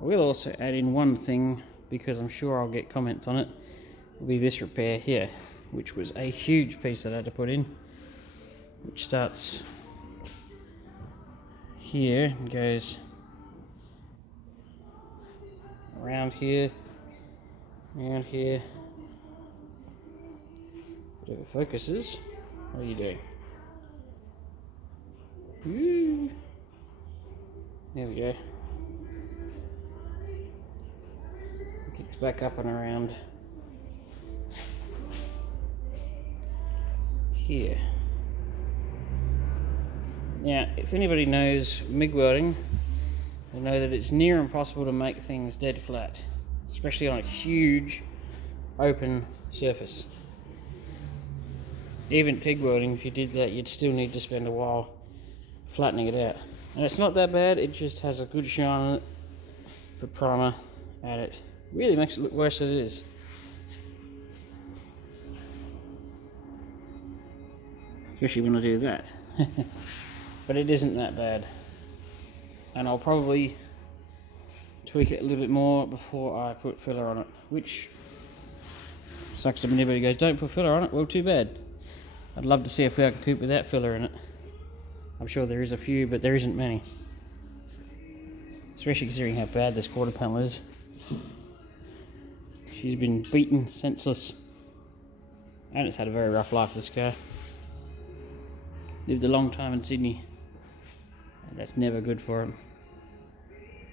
I will also add in one thing, because I'm sure I'll get comments on it, will be this repair here, which was a huge piece that I had to put in, which starts here and goes around here, around here. But if it focuses, what are you doing? Woo. There we go. Kicks back up and around here. Now, if anybody knows MIG welding, they know that it's near impossible to make things dead flat, especially on a huge open surface. Even TIG welding, if you did that, you'd still need to spend a while flattening it out. And it's not that bad, it just has a good shine on it for primer, and it really makes it look worse than it is. Especially when I do that. But it isn't that bad. And I'll probably tweak it a little bit more before I put filler on it, which sucks to be anybody goes, don't put filler on it. Well, too bad. I'd love to see a Falcon coupe without filler in it. I'm sure there is a few, but there isn't many. Especially considering how bad this quarter panel is. She's been beaten senseless. And it's had a very rough life, this car. Lived a long time in Sydney. And that's never good for it.